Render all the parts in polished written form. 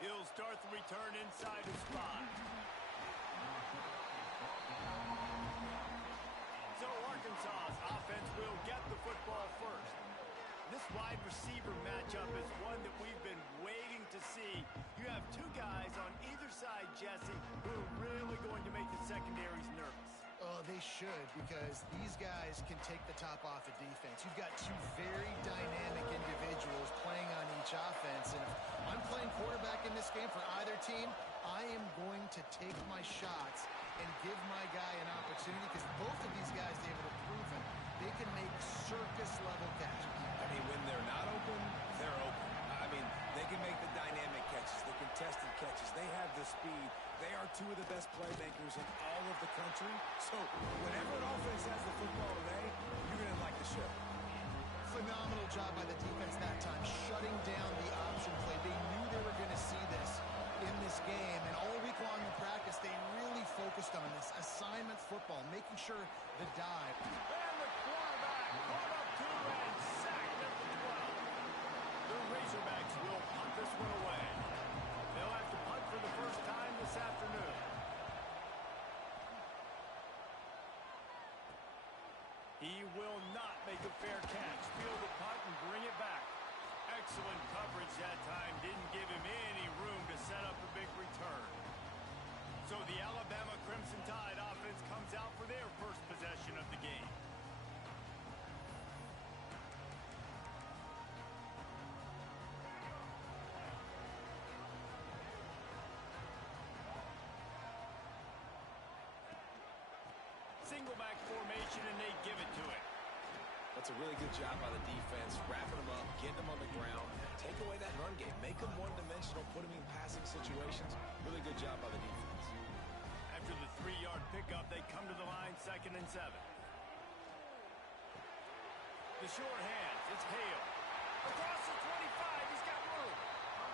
He'll start the return inside his spot. So Arkansas's offense will get the football first. This wide receiver matchup is one that we've been waiting to see. You have two guys on either side, Jesse, who are really going to make the secondaries nervous. Oh, they should, because these guys can take the top off of defense. You've got two very dynamic individuals playing on each offense, and if I'm playing quarterback in this game for either team, I am going to take my shots and give my guy an opportunity, because both of these guys, David, have proven they can make circus-level catches. I mean, when they're not open, they're open. I mean, they can make the dynamic catches, the contested catches. They have the speed. They are two of the best playmakers in all of the country. So whenever an offense has the football today, you're going to like the show. Phenomenal job by the defense that time, shutting down the option play. They knew they were going to see this in this game, and all week long in practice, they really focused on this assignment football, making sure the dive. And the quarterback caught up to and sacked at the 12. The Razorbacks will punt this one away. They'll have to punt for the first time this afternoon. He will not make a fair catch. Field the punt and bring it back. Excellent coverage that time. Didn't give him any room to set up a big return. So the Alabama Crimson Tide offense comes out for their first possession of the game. Single back formation, and they give it to it. That's a really good job by the defense, wrapping them up, getting them on the ground, take away that run game, make them one-dimensional, put them in passing situations. Really good job by the defense. After the 3-yard pickup, they come to the line, 2nd and 7. The short hands, it's Hale. Across the 25, he's got room.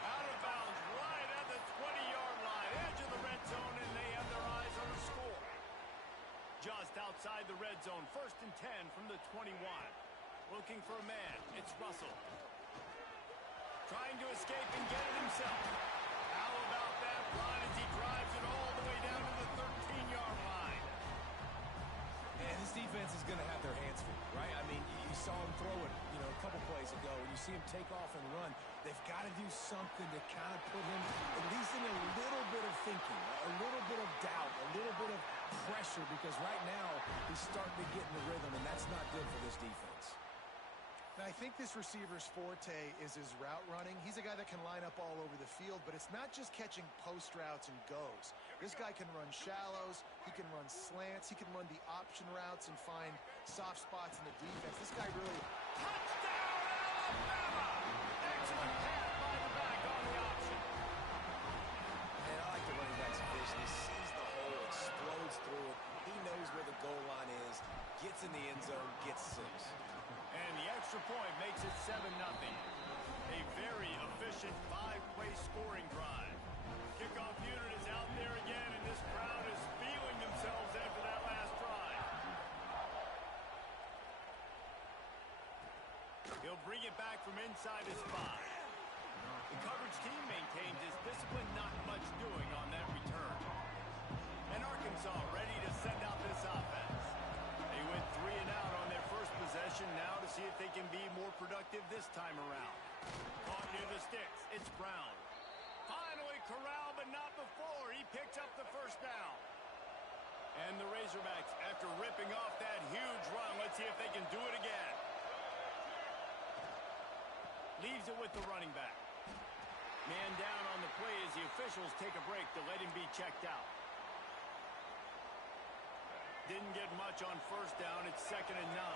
Out of bounds, right at the 20-yard line, edge of the red zone, and they have their eyes on the score. Just outside the red zone, 1st and 10 from the 21. Looking for a man, it's Russell. Trying to escape and get it himself. How about that run as he drives it all the way down to the 13-yard line? And this defense is going to have their hands full, right? I mean, you saw him throw it, a couple plays ago. When you see him take off and run, they've got to do something to kind of put him at least in a little bit of thinking, a little bit of doubt, a little bit of pressure, because right now he's starting to get in the rhythm, and that's not good for this defense. Now, I think this receiver's forte is his route running. He's a guy that can line up all over the field, but it's not just catching post routes and goes. This guy can run shallows, he can run slants, he can run the option routes and find soft spots in the defense. This guy really... Touchdown, Alabama! Excellent pass by the back on the option. And I like the running back's vision. He sees the hole, explodes through it. He knows where the goal line is, gets in the end zone, gets 6. And the extra point makes it 7-0. A very efficient 5-play scoring drive. Kickoff unit is out there again, and this crowd is feeling themselves after that last drive. He'll bring it back from inside his 5. The coverage team maintains his discipline, not much doing on that return. And Arkansas ready to send out this offense. They went 3 and out on their first possession, now to see if they can be more productive this time around. Caught near the sticks, it's Brown. Finally corralled, but not before. He picks up the first down. And the Razorbacks, after ripping off that huge run, let's see if they can do it again. Leaves it with the running back. Man down on the play as the officials take a break to let him be checked out. Didn't get much on first down. It's 2nd and 9.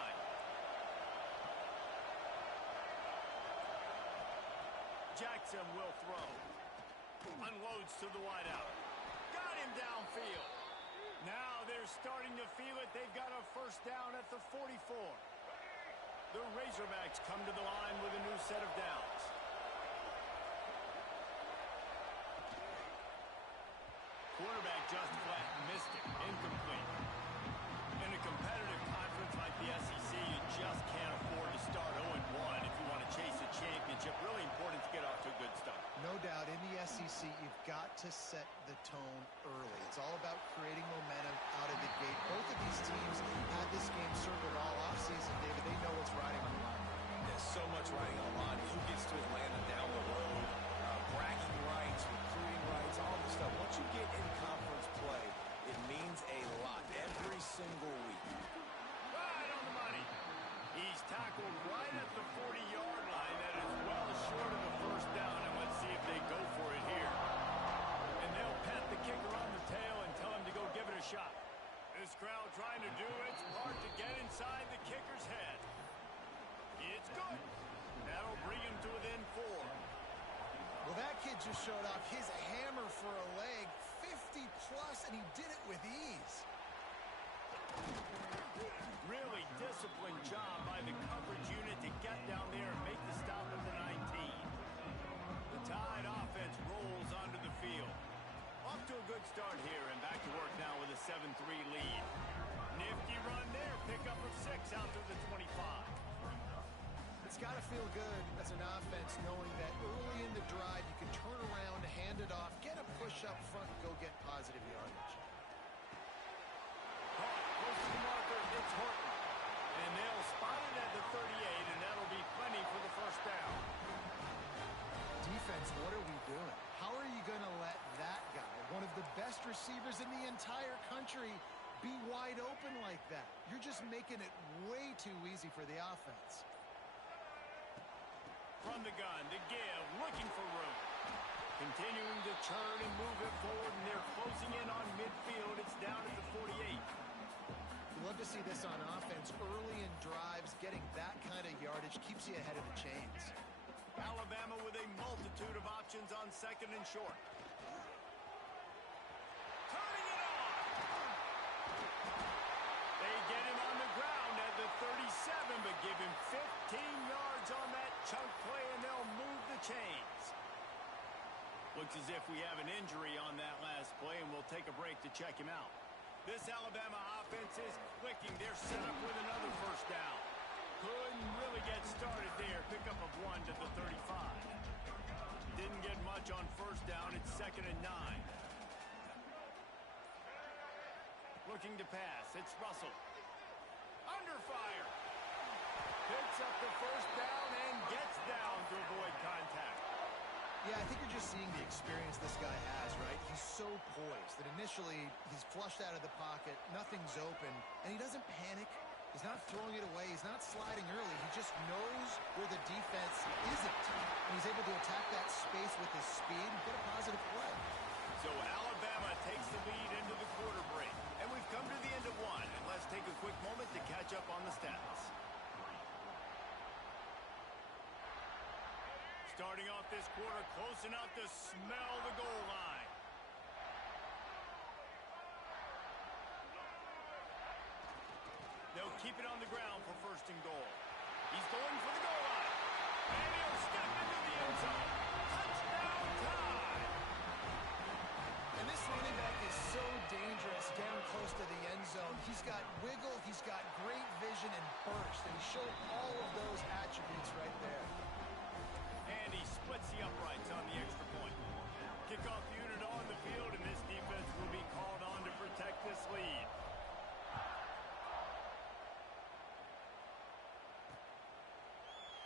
Jackson will throw. Unloads to the wideout. Got him downfield. Now they're starting to feel it. They've got a first down at the 44. The Razorbacks come to the line with a new set of downs. Quarterback just flat missed it. Incomplete. In a competitive conference like the SEC, you just can't afford to start 0-1 if you want to chase a championship. Really important to get off to a good start. No doubt, in the SEC, you've got to set the tone early. It's all about creating momentum out of the gate. Both of these teams had this game circled all offseason, David. They know what's riding on the line. There's so much riding on the line. Who gets to Atlanta down the road? Bragging rights, recruiting rights, all this stuff. Once you get in conference play, it means a lot every single week. Right on the money. He's tackled right at the 40-yard line. That is well short of the first down. And let's see if they go for it here. And they'll pat the kicker on the tail and tell him to go give it a shot. This crowd trying to do its part to get inside the kicker's head. It's good. That'll bring him to within 4. Well, that kid just showed off his hammer for a leg, 50-plus, and he did it with ease. Really disciplined job by the coverage unit to get down there and make the stop at the 19. The Tide offense rolls onto the field. Off to a good start here and back to work now with a 7-3 lead. Nifty run there, pickup of 6 out to the 25. It's got to feel good as an offense knowing that early in the drive you can turn around, hand it off, get a push up front, and go get positive yardage. Close to the marker, it's Horton. And they'll spot it at the 38, and that'll be plenty for the first down. Defense, what are we doing? How are you going to let that guy, one of the best receivers in the entire country, be wide open like that? You're just making it way too easy for the offense. From the gun, to give, looking for room. Continuing to turn and move it forward, and they're closing in on midfield. It's down at the 48. You love to see this on offense. Early in drives, getting that kind of yardage keeps you ahead of the chains. Alabama with a multitude of options on 2nd and short. Turning it on. They get him on the ground at the 37, but give him 15 yards on that chunk play, and they'll move the chains. Looks as if we have an injury on that last play, and we'll take a break to check him out. This Alabama offense is clicking. They're set up with another first down. Couldn't really get started there. Pickup of 1 to the 35. Didn't get much on first down. It's 2nd and 9. Looking to pass. It's Russell. Under fire. Picks up the first down and gets down to avoid contact. Yeah, I think you're just seeing the experience this guy has, right? He's so poised that initially he's flushed out of the pocket, nothing's open, and he doesn't panic. He's not throwing it away. He's not sliding early. He just knows where the defense isn't. And he's able to attack that space with his speed and get a positive play. So Alabama takes the lead into the quarter break. And we've come to the end of 1. And let's take a quick moment to catch up on the stats. Starting off this quarter, close enough to smell the goal line. They'll keep it on the ground for 1st and goal. He's going for the goal line. And he'll step into the end zone. Touchdown time! And this running back is so dangerous down close to the end zone. He's got wiggle, he's got great vision and burst, and he showed all of those attributes right there. And he splits the uprights on the extra point. Kickoff unit on the field, and this defense will be called on to protect this lead.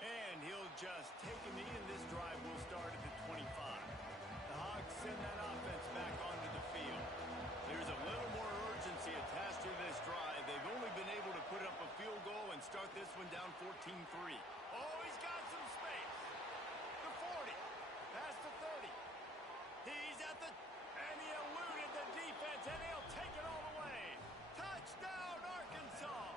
And he'll just take a knee, and this drive will start at the 25. The Hogs send that offense back onto the field. There's a little more urgency attached to this drive. They've only been able to put up a field goal and start this one down 14-3. Oh, he's got some space. The 40. Past the 30. He's at the... And he eluded the defense, and he'll take it all the way. Touchdown, Arkansas!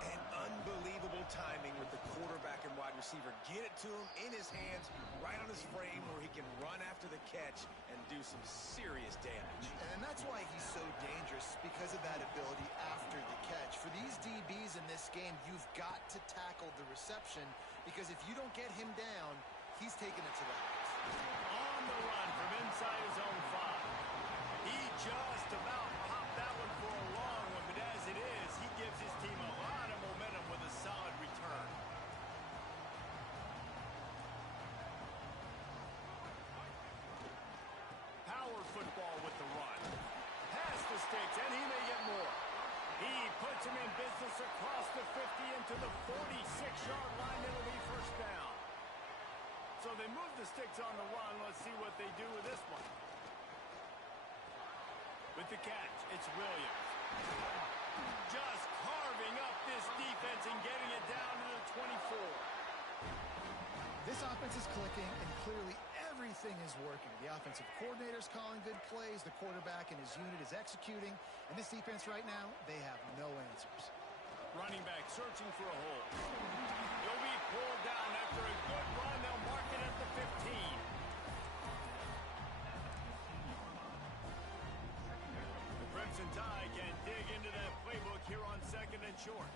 And unbelievable timing with the quarterback and wide receiver. Get it to him in his hands, right on his frame, where he can run after the catch and do some serious damage. And that's why he's so dangerous, because of that ability after the catch. For these DBs in this game, you've got to tackle the reception, because if you don't get him down, he's taking it to the house. On the run from inside his own 5. He just about popped that one for a long one, but as it is, he gives his sticks, and he may get more. He puts him in business across the 50 into the 46-yard line. It'll be first down. So they move the sticks on the run. Let's see what they do with this one. With the catch, it's Williams. Just carving up this defense and getting it down to the 24. This offense is clicking, and clearly everything is working. The offensive coordinator's calling good plays. The quarterback and his unit is executing. And this defense right now, they have no answers. Running back searching for a hole. He'll be pulled down after a good run. They'll mark it at the 15. The Crimson Tide can dig into that playbook here on second and short.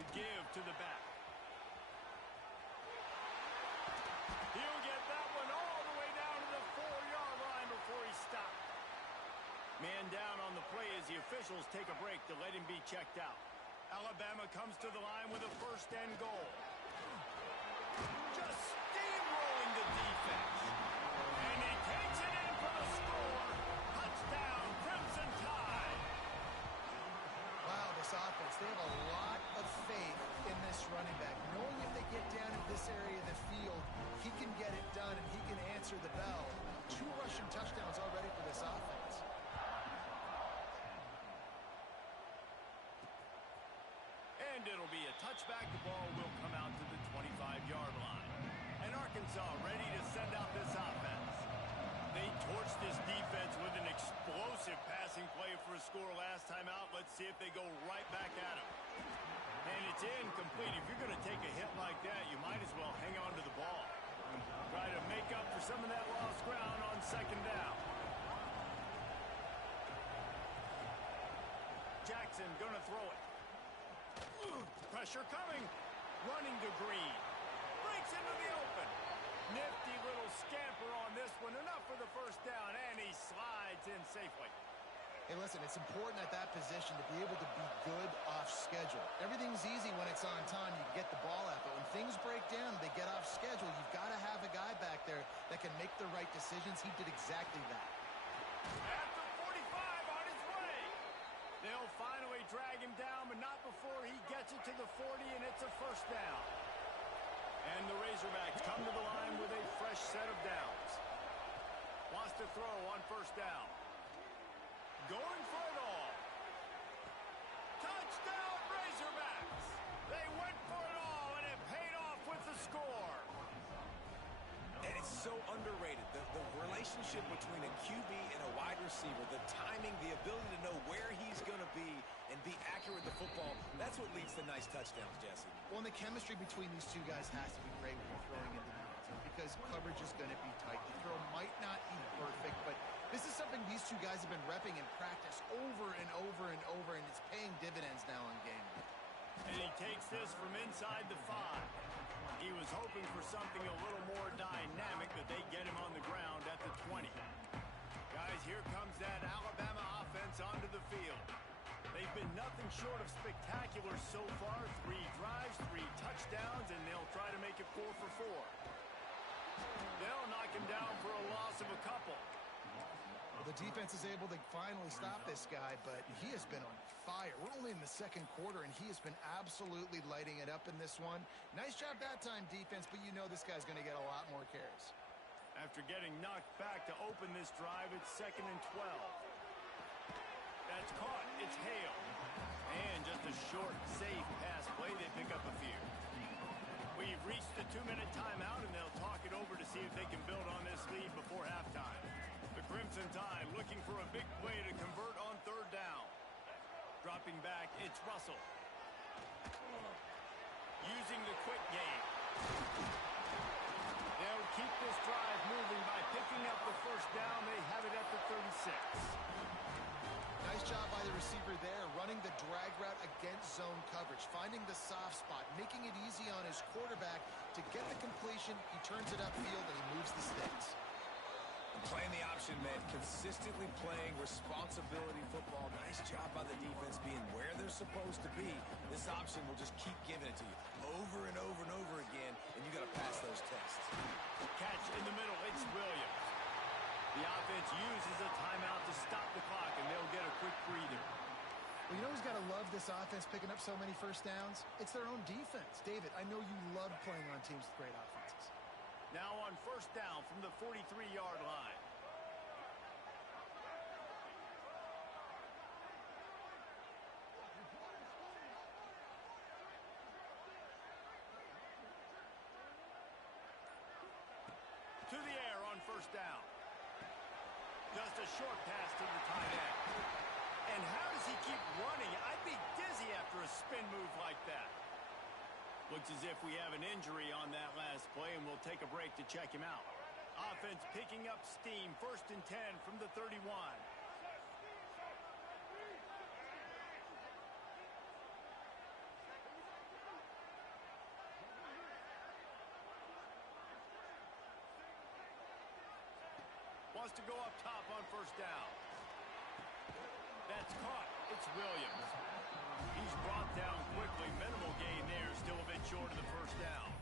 The give to the back. He'll get that one all the way down to the 4-yard line before he stopped. Man down on the play as the officials take a break to let him be checked out. Alabama comes to the line with a first and goal. Just steamrolling the defense. And he takes it in for the score. Touchdown, Crimson Tide. Wow, this offense, they have a lot of faith in this running back. Knowing if they get down in this area of the field, he can get it done and he can answer the bell. 2 rushing touchdowns already for this offense. And it'll be a touchback. The ball will come out to the 25-yard line. And Arkansas ready to send out this offense. They torched this defense with an explosive passing play for a score last time out. Let's see if they go right back at him. And it's incomplete. If you're going to take a hit like that, you might as well hang on to the ball. Try to make up for some of that lost ground on second down. Jackson going to throw it. Pressure coming. Running to Green. Breaks into the open. Nifty little scamper on this one. Enough for the first down, and he slides in safely. Hey, listen, it's important at that position to be able to be good off schedule. Everything's easy when it's on time. You can get the ball out, but when things break down, they get off schedule. You've got to have a guy back there that can make the right decisions. He did exactly that. At the 45 on his way. They'll finally drag him down, but not before he gets it to the 40, and it's a first down. And the Razorbacks come to the line with a fresh set of downs. Wants to throw on first down. Going for it all. Touchdown, Razorbacks. They went for it all, and it paid off with the score. And it's so underrated. The relationship between a QB and a wide receiver, the timing, the ability to know where he's going to be and be accurate with the football, that's what leads to nice touchdowns, Jesse. Well, and the chemistry between these two guys has to be great when you're throwing into the end zone because coverage is going to be tight. The throw might not be perfect, but this is something these two guys have been repping in practice over and over and over, and it's paying dividends now on game day. And he takes this from inside the 5. He was hoping for something a little more dynamic, but they get him on the ground at the 20. Guys, here comes that Alabama offense onto the field. They've been nothing short of spectacular so far. 3 drives, 3 touchdowns, and they'll try to make it 4 for 4. They'll knock him down for a loss of a couple. Well, the defense is able to finally stop this guy, but he has been on fire. We're only in the second quarter, and he has been absolutely lighting it up in this one. Nice job that time, defense, but you know this guy's going to get a lot more carries. After getting knocked back to open this drive, it's 2nd and 12. That's caught. It's Hale. And just a short, safe pass play. They pick up a few. We've reached the 2-minute timeout, and they'll talk it over to see if they can build on this lead before halftime. The Crimson Tide looking for a big play to convert on 3rd down. Dropping back, it's Russell. Using the quick game. They'll keep this drive moving by picking up the first down. They have it at the 36. Nice job by the receiver there, running the drag route against zone coverage, finding the soft spot, making it easy on his quarterback to get the completion. He turns it upfield, and he moves the sticks. Playing the option, man. Consistently playing responsibility football. Nice job by the defense being where they're supposed to be. This option will just keep giving it to you over and over and over again, and you got to pass those tests. Catch in the middle. It's Williams. The offense defense uses a timeout to stop the clock, and they'll get a quick breather. Well, you know who's got to love this offense picking up so many first downs? It's their own defense. David, I know you love playing on teams with great offenses. Now on first down from the 43-yard line. To the air on first down. Just a short pass to the tight end. And how does he keep running? I'd be dizzy after a spin move like that. Looks as if we have an injury on that last play, and we'll take a break to check him out. Offense picking up steam. 1st and 10 from the 31. Wants to go up top on first down. That's caught. It's Williams. He's brought down quickly. Minimal gain there. Still a bit short of the first down.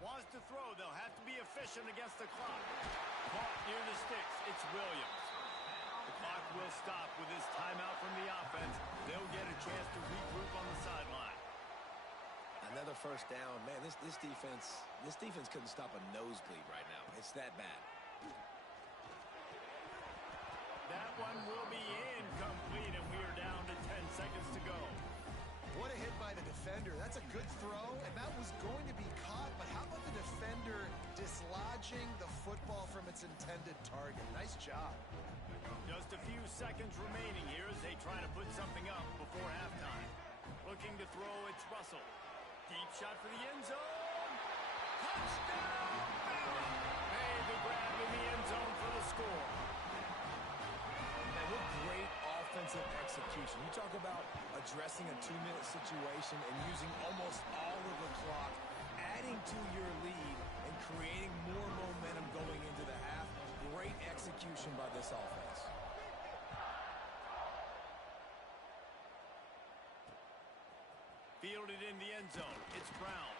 Wants to throw. They'll have to be efficient against the clock. Caught near the sticks. It's Williams. The clock will stop with this timeout from the offense. They'll get a chance to regroup on the sideline. Another first down. Man, this defense couldn't stop a nosebleed right now. It's that bad. That one will be incomplete, and we are down to 10 seconds to go. What a hit by the defender. That's a good throw, and that was going to be caught, but how about the defender dislodging the football from its intended target? Nice job. Just a few seconds remaining here as they try to put something up before halftime. Looking to throw, it's Russell. Deep shot for the end zone. Touchdown, Bama! Made the grab in the end zone for the score. Man, what great offensive execution. You talk about addressing a 2-minute situation and using almost all of the clock, adding to your lead and creating more momentum going into the half. Great execution by this offense. Fielded in the end zone. It's Brown.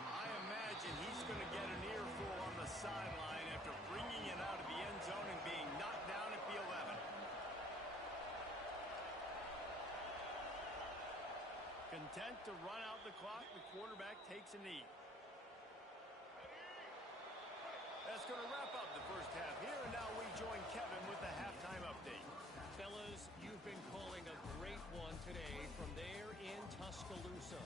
I imagine he's going to get an earful on the sideline after bringing it out of the end zone and being knocked down at the 11. Content to run out the clock, the quarterback takes a knee. That's going to wrap up the first half here, and now we join Kevin with the halftime update. Fellas, you've been calling a great one today from there in Tuscaloosa.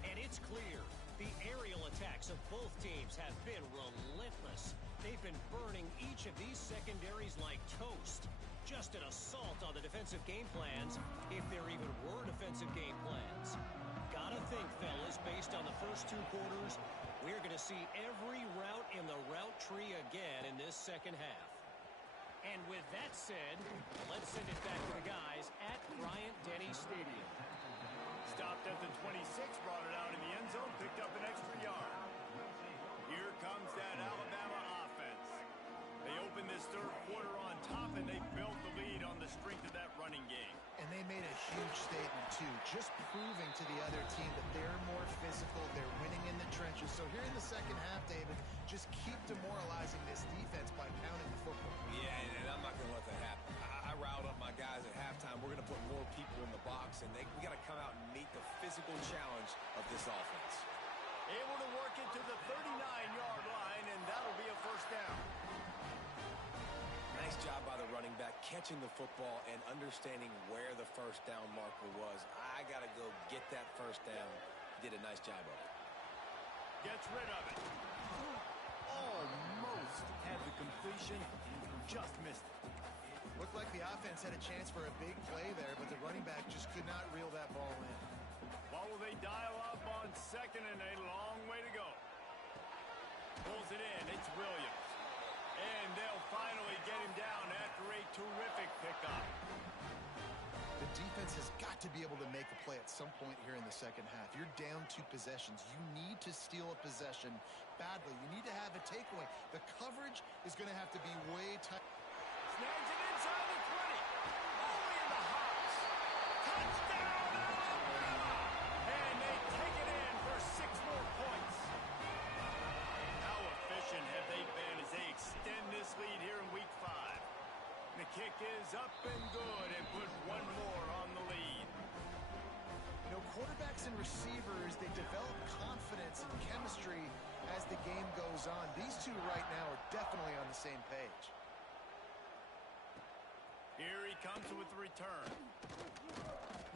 And it's clear, the aerial attacks of both teams have been relentless. They've been burning each of these secondaries like toast. Just an assault on the defensive game plans, if there even were defensive game plans. Gotta think, fellas, based on the first 2 quarters, we're going to see every route in the route tree again in this second half. And with that said, let's send it back to the guys at Bryant-Denny Stadium. Stopped at the 26, brought it out in the end zone, picked up an extra yard. Here comes that Alabama offense. They opened this third quarter on top, and they built the lead on the strength of that running game. And they made a huge statement, too, just proving to the other team that they're more physical, they're winning in the trenches. So here in the second half, David, just keep demoralizing this defense by pounding the football. Yeah, and I'm not going to let that happen. I riled up my guys at halftime. We're going to put more people in the box, and we got to come out and meet the physical challenge of this offense. Able to work it to the 39-yard line, and that'll be a first down. Nice job by the running back, catching the football and understanding where the first down marker was. I got to go get that first down. Did a nice job of it. Gets rid of it. Almost had the completion, just missed it. Looked like the offense had a chance for a big play there, but the running back just could not reel that ball in. Well, will they dial up on second and a long way to go? Pulls it in. It's Williams. And they'll finally get him down after a terrific pickup. The defense has got to be able to make a play at some point here in the second half. You're down 2 possessions. You need to steal a possession badly. You need to have a takeaway. The coverage is going to have to be way tight. Snags it inside the 20. Only in the house. Touchdown, Alabama! is up and good and put one more on the lead. You know, quarterbacks and receivers, they develop confidence and chemistry as the game goes on. These two right now are definitely on the same page. Here he comes with the return.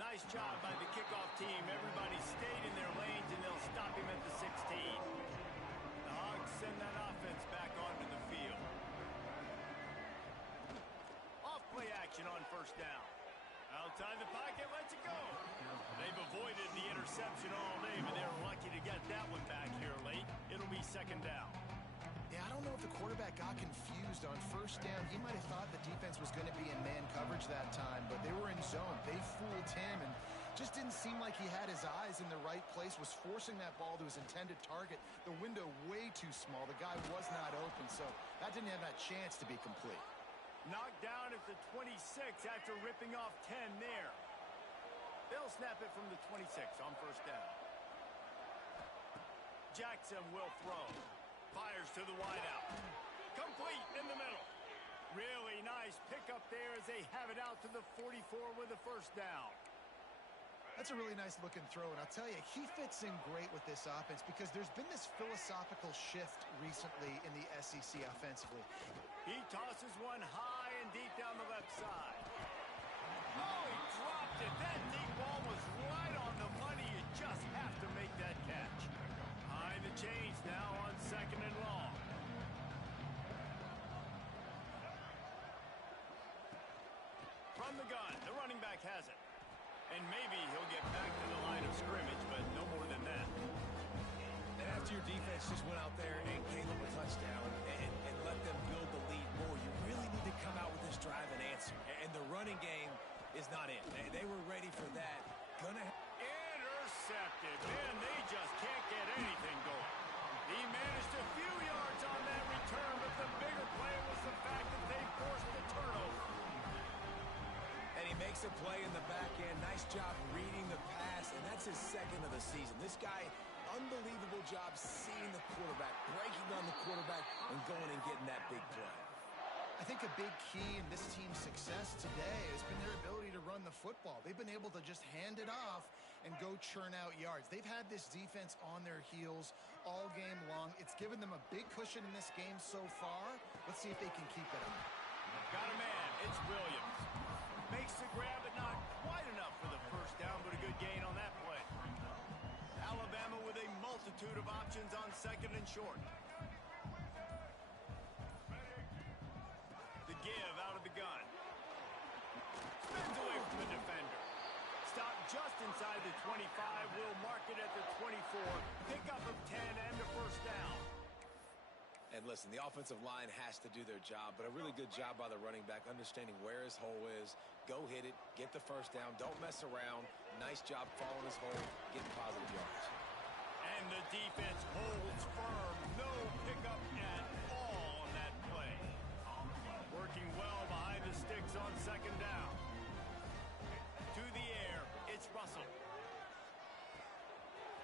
Nice job by the kickoff team. Everybody stayed in their lanes, and they'll stop him at the 16. The Hogs send that offense back onto the field. Off play action on first down. Outside the pocket, lets it go. They've avoided the interception all day, but they're lucky to get that one back here late. It'll be second down. Yeah, I don't know if the quarterback got confused on first down. He might have thought the defense was going to be in man coverage that time, but they were in zone. They fooled him and just didn't seem like he had his eyes in the right place, was forcing that ball to his intended target. The window way too small. The guy was not open, so that didn't have that chance to be complete. Knocked down at the 26 after ripping off 10 there. They'll snap it from the 26 on first down. Jackson will throw. Fires to the wideout. Complete in the middle. Really nice pickup there as they have it out to the 44 with the first down. That's a really nice looking throw, and I'll tell you, he fits in great with this offense because there's been this philosophical shift recently in the SEC offensively. He tosses one high and deep down the left side. Oh, he dropped it. That deep ball was right on the money. You just have to make that catch. High the chains now on second and long. From the gun, the running back has it. And maybe he'll get back to the line of scrimmage, but no more than that. And after your defense just went out there and gave them a touchdown and let them build the lead more, you really need to come out with this drive and answer. And the running game is not in. They were ready for that. Intercepted. Man, they just can't get anything going. He managed a few yards on that return, but the bigger play was the fact that they forced the turnover. And he makes a play in the back end. Nice job reading the pass, and that's his second of the season. This guy, unbelievable job seeing the quarterback, breaking on the quarterback, and going and getting that big play. I think a big key in this team's success today has been their ability to run the football. They've been able to just hand it off and go churn out yards. They've had this defense on their heels all game long. It's given them a big cushion in this game so far. Let's see if they can keep it up. Got a man. It's Williams. Makes the grab, but not quite enough for the first down, but a good gain on that play. Alabama with a multitude of options on second and short. The give out of the gun. Spins away from the defender. Stop just inside the 25. Will mark it at the 24. Pickup of 10 and a first down. And listen, the offensive line has to do their job, but a really good job by the running back understanding where his hole is. Go hit it, get the first down, don't mess around. Nice job following his hole, getting positive yards. And the defense holds firm. No pickup at all on that play. Working well behind the sticks on second down. To the air, it's Russell.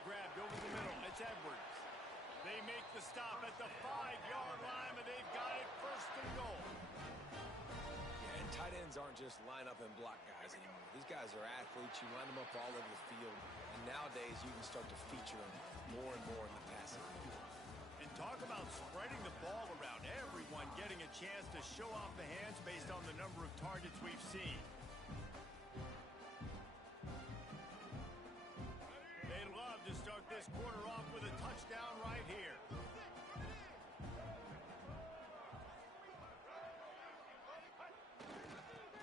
Grabbed over the middle, it's Edwards. They make the stop at the 5-yard line, but they've got it first and goal. Yeah, and tight ends aren't just line up and block guys anymore. These guys are athletes. You line them up all over the field. And nowadays, you can start to feature them more and more in the passing game. And talk about spreading the ball around. Everyone getting a chance to show off the hands based on the number of targets we've seen. They'd love to start this quarter off with a touchdown right here.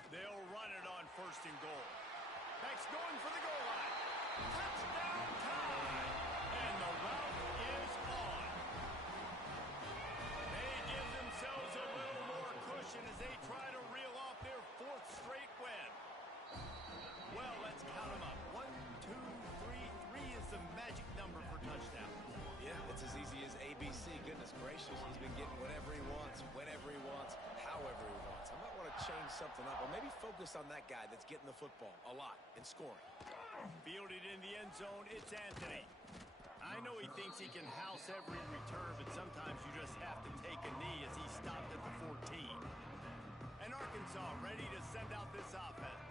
They'll run it on first and goal. Beck's going for the goal line. Touchdown time! And the route is on. They give themselves a little more cushion as they try to reel off their fourth straight win. Well, let's count them up. 1, 2, 3. 3 is the magic number for touchdown. Yeah, it's as easy as ABC. Goodness gracious, he's been getting whatever he wants, whenever he wants, however he wants. I might want to change something up, or maybe focus on that guy that's getting the football a lot and scoring. Fielded in the end zone, it's Anthony. I know he thinks he can house every return, but sometimes you just have to take a knee as he stopped at the 14. And Arkansas ready to send out this offense.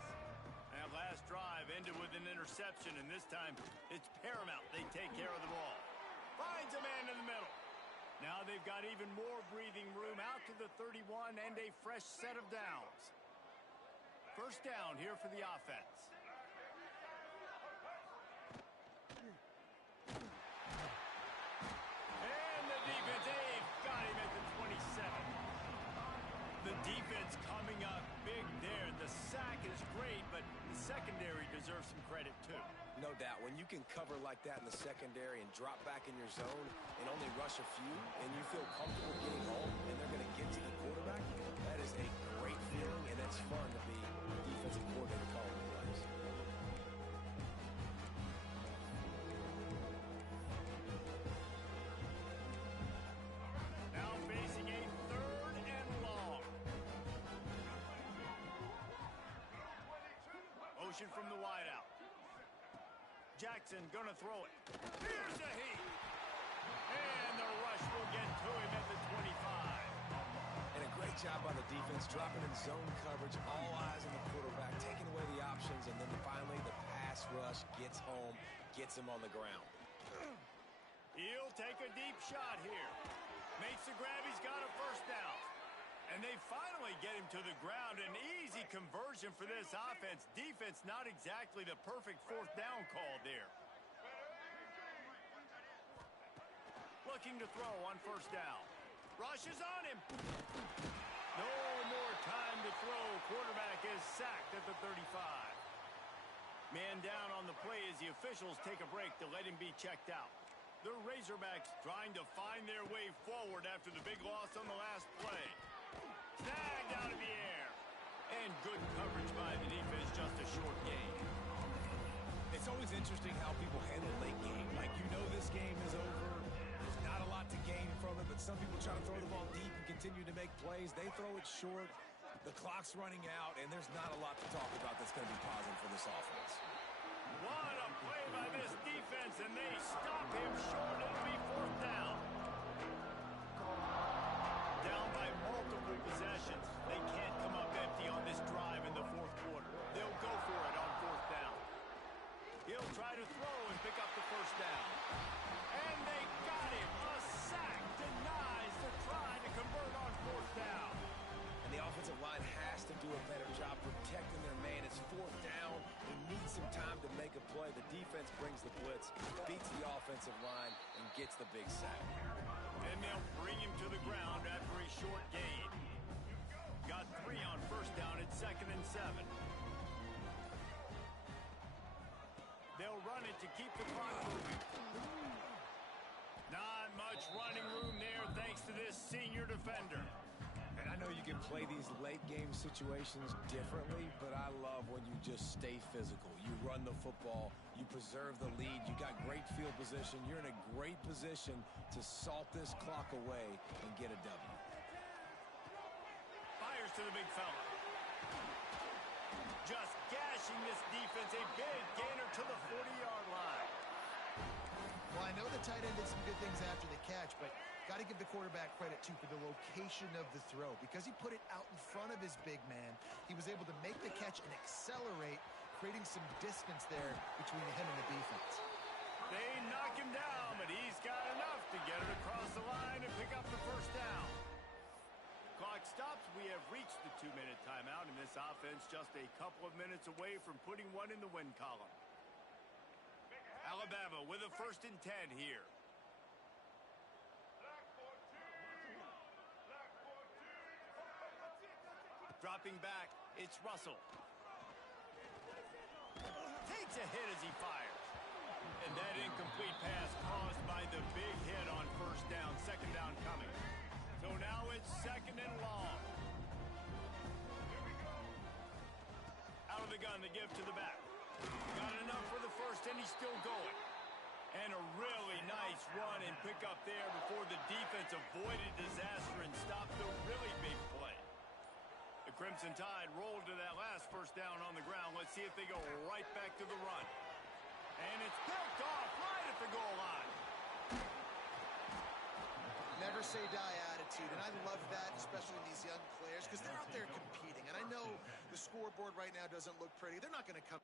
That last drive ended with an interception, and this time it's paramount they take care of the ball. Finds a man in the middle. Now they've got even more breathing room out to the 31 and a fresh set of downs. First down here for the offense. And the defense, they've got him at the 27. The defense coming up big there. The sack is great, but the secondary deserves some credit too. No doubt. When you can cover like that in the secondary and drop back in your zone and only rush a few, and you feel comfortable getting home, and they're going to get to the quarterback, that is a great feeling, and it's fun to be a defensive coordinator calling the plays. Now facing a third and long. Motion from the wideout. Jackson gonna throw it. Here's a heat. And the rush will get to him at the 25. And a great job by the defense, dropping in zone coverage, all eyes on the quarterback, taking away the options, and then finally the pass rush gets home, gets him on the ground. He'll take a deep shot here. Makes the grab, he's got a first down. And they finally get him to the ground. An easy conversion for this offense. Defense not exactly the perfect fourth down call there. Looking to throw on first down. Rush is on him. No more time to throw. Quarterback is sacked at the 35. Man down on the play as the officials take a break to let him be checked out. The Razorbacks trying to find their way forward after the big loss on the last play. Snagged out of the air. And good coverage by the defense, just a short gain. It's always interesting how people handle late game. Like, you know this game is over. There's not a lot to gain from it, but some people try to throw the ball deep and continue to make plays. They throw it short. The clock's running out, and there's not a lot to talk about that's going to be positive for this offense. What a play by this defense, and they stop him short. It'll be fourth down. Down by multiple possessions. They can't come up empty on this drive in the fourth quarter. They'll go for it on fourth down. He'll try to throw and pick up the first down. And they got him. A sack denies the try to convert on fourth down. And the offensive line has to do a better job protecting their man. It's fourth down. He needs some time to make a play. The defense brings the blitz, beats the offensive line, and gets the big sack. And they'll bring him to the ground after a short gain. Got 3 on first down at 2nd and 7. They'll run it to keep the clock moving. Not much running room there thanks to this senior defender. And I know you can play these late game situations differently, but I love when you just stay physical. You run the football, you preserve the lead, you got great field position, you're in a great position to salt this clock away and get a W. Fires to the big fella. Just gashing this defense, a big gainer to the 40-yard line. Well, I know the tight end did some good things after the catch, but got to give the quarterback credit, too, for the location of the throw. Because he put it out in front of his big man, he was able to make the catch and accelerate, creating some distance there between him and the defense. They knock him down, but he's got enough to get it across the line and pick up the first down. Clock stops. We have reached the 2-minute timeout, and this offense just a couple of minutes away from putting one in the win column. Alabama with a 1st and 10 here. Dropping back, it's Russell. Takes a hit as he fires. And that incomplete pass caused by the big hit on first down. 2nd down coming. So now it's 2nd and long. Out of the gun, the give to the back. Got enough for the first, and he's still going. And a really nice run and pick up there before the defense avoided disaster and stopped the really big play. The Crimson Tide rolled to that last first down on the ground. Let's see if they go right back to the run. And it's picked off right at the goal line. never say die attitude, and I love that, especially in these young players, because they're out there competing. And I know the scoreboard right now doesn't look pretty. They're not going to come.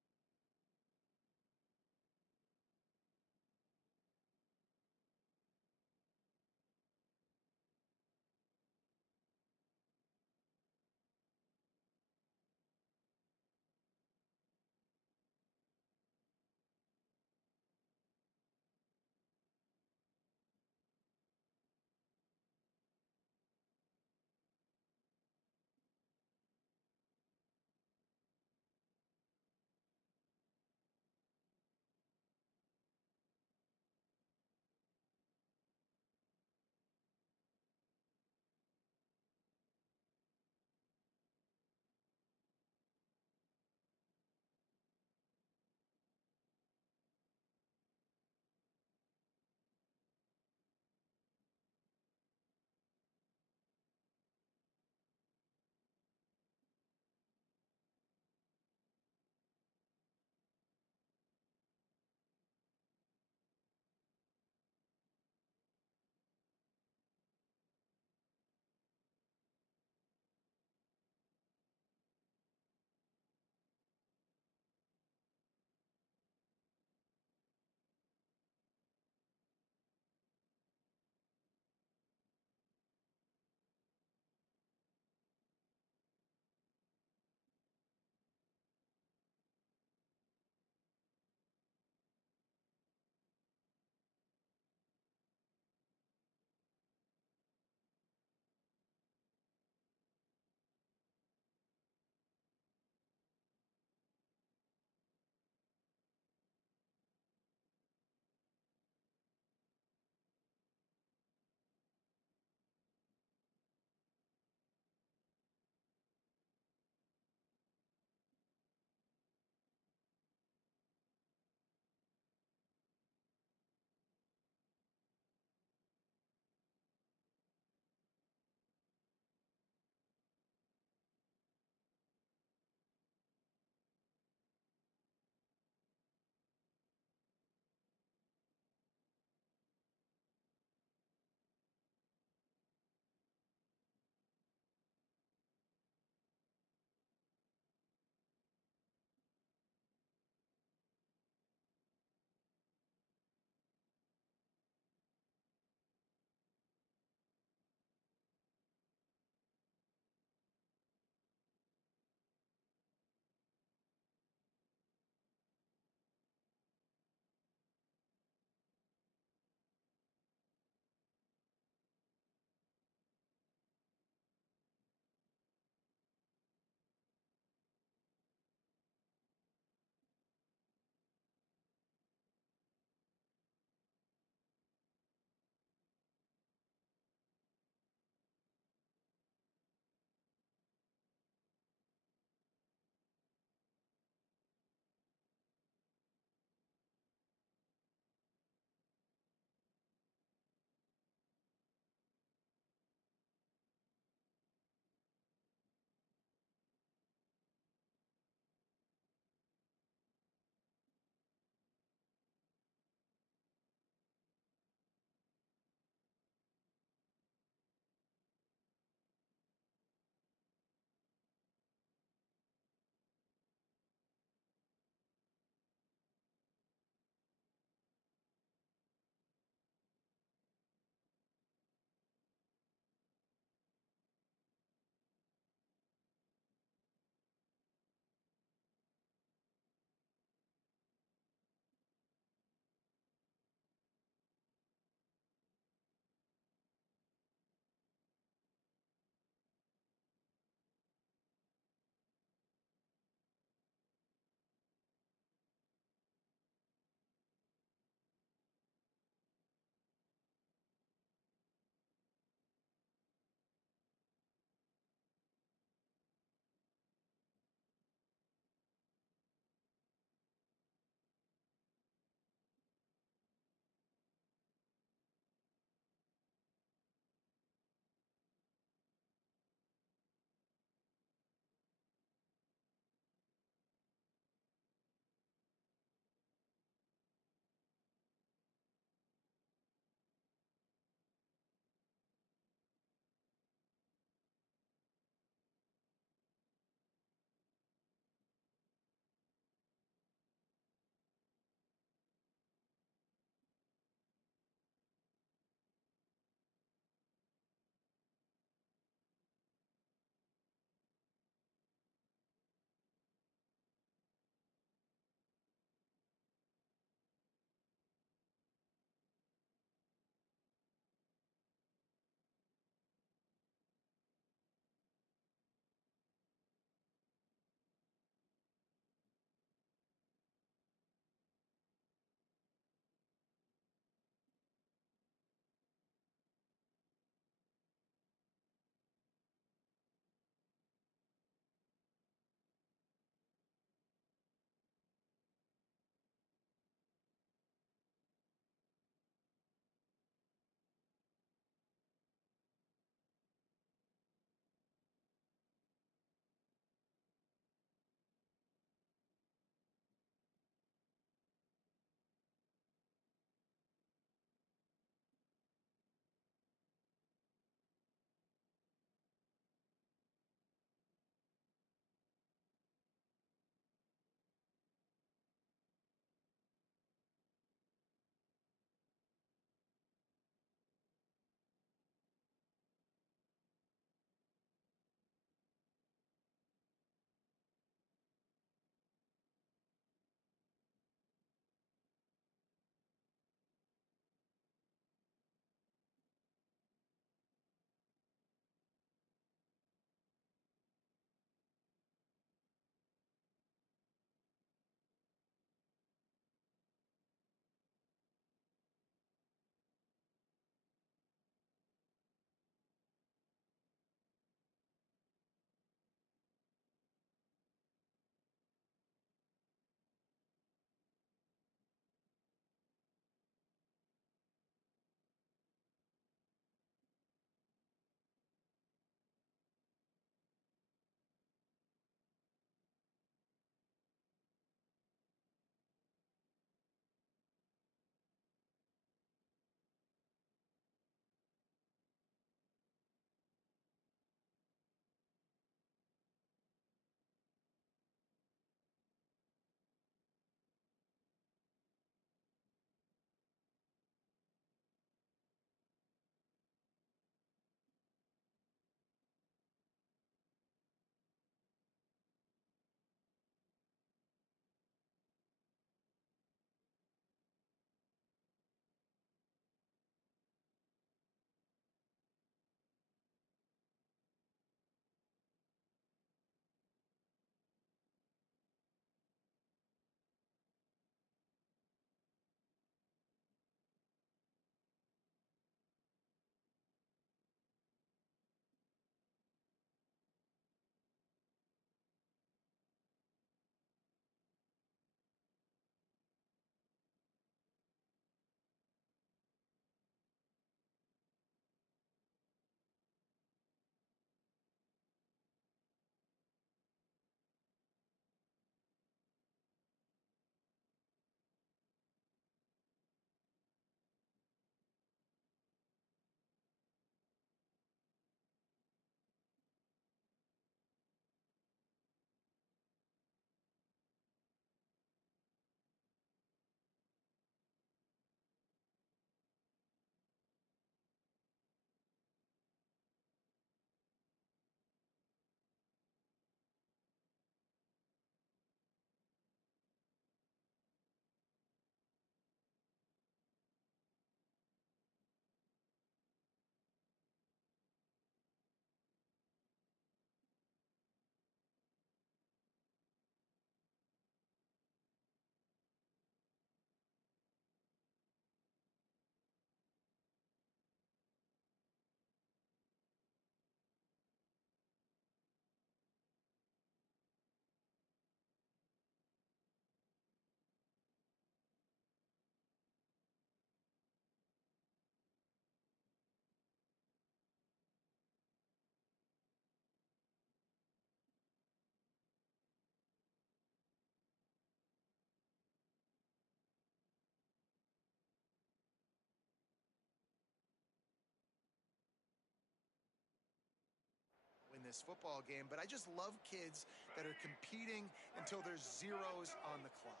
this football game, but I just love kids that are competing until there's zeros on the clock.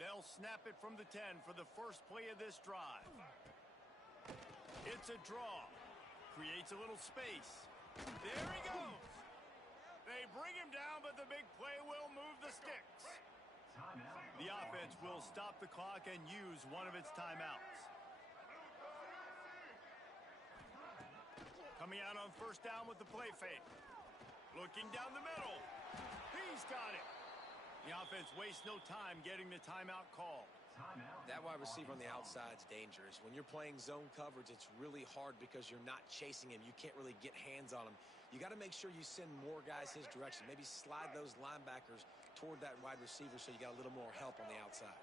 They'll snap it from the 10 for the first play of this drive. It's a draw. Creates a little space. There he goes. They bring him down, but the big play will move the sticks. The offense will stop the clock and use one of its timeouts. Coming out on first down with the play fake. Looking down the middle. He's got it. The offense wastes no time getting the timeout call. That wide receiver on the outside is dangerous. When you're playing zone coverage, it's really hard because you're not chasing him. You can't really get hands on him. You got to make sure you send more guys his direction. Maybe slide those linebackers toward that wide receiver so you got a little more help on the outside.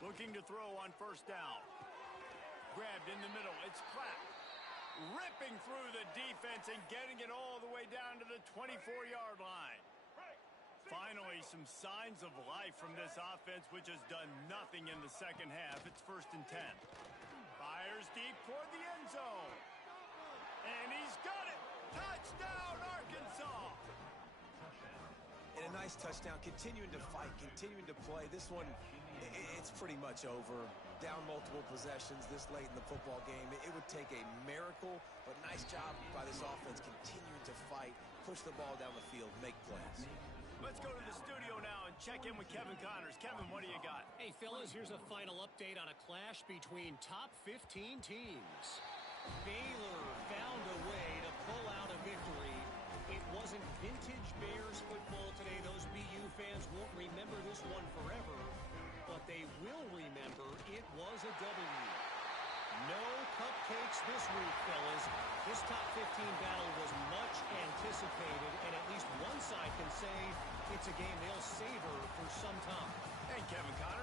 Looking to throw on first down. Grabbed in the middle. It's Clapp. Ripping through the defense and getting it all the way down to the 24-yard line. Finally, some signs of life from this offense, which has done nothing in the second half. It's 1st and 10. Fires deep toward the end zone. And he's got it. Touchdown, Arkansas. And a nice touchdown, continuing to fight, continuing to play. This one, it's pretty much over. Down multiple possessions this late in the football game. It would take a miracle, but nice job by this offense continuing to fight, push the ball down the field, make plays. Let's go to the studio now and check in with Kevin Connors. Kevin, what do you got? Hey, fellas, here's a final update on a clash between top 15 teams. Baylor found a way to pull out a victory. It wasn't vintage Bears football today. Those BU fans won't remember this one forever, but they will remember it was a W. No cupcakes this week, fellas. This top 15 battle was much anticipated, and at least one side can say it's a game they'll savor for some time. And Kevin Connors,